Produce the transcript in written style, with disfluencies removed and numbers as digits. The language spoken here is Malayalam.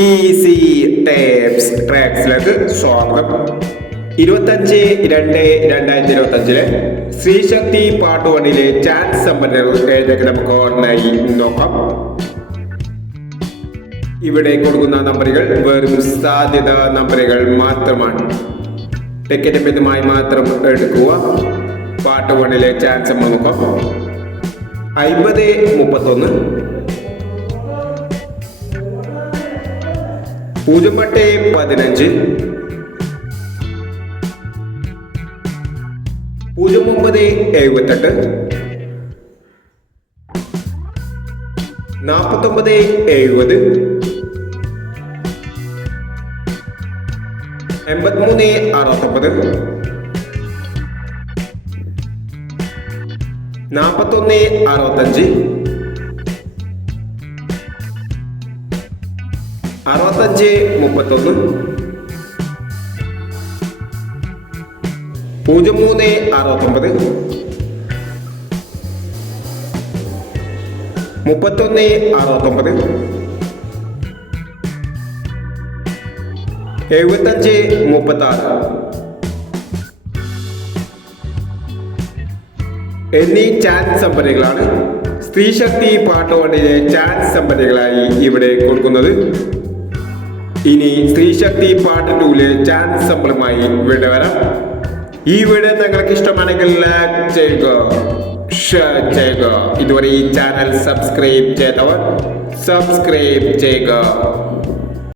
ഈസി ടേപ്സ് ട്രാക്സിലേക്ക് സ്വാഗതം. 25/2/2025 ശ്രീശക്തി പാർട്ട് 1 ചാൻസ് സമ്പന്നർ ഏതൊക്കെ നമുക്ക് ഓൺലൈനായി നോക്കാം. ഇവിടെ കൊടുക്കുന്ന നമ്പറുകൾ വെറും സാധ്യത നമ്പറുകൾ മാത്രമാണ്. ടിക്കറ്റ് മിതമായി മാത്രം എടുക്കുക. പാർട്ട് 1 ചാൻസ് നോക്കാം. 50-31 08-15 09-78 49-70 83-69 41-65 65-31 03-69 31-69 75-36 എന്നീ ചാൻസ് സമ്പന്നകളാണ് സ്ത്രീശക്തി പാർട്ട് 1 ചാൻസ് സമ്പന്നകളായി ഇവിടെ കൊടുക്കുന്നത്. ഇനി സ്ത്രീശക്തി പാർട്ട് 2 ചാൻസ് സമ്പന്നമായി ഇവിടെ വരാം. ഈ വീഡിയോ നിങ്ങൾക്ക് ഇഷ്ടമാണെങ്കിൽ ലൈക്ക് ചെയ്യുക, ഷെയർ ചെയ്യുക. ഇതുവരെ ഈ ചാനൽ സബ്സ്ക്രൈബ് ചെയ്തവർ സബ്സ്ക്രൈബ് ചെയ്യുക.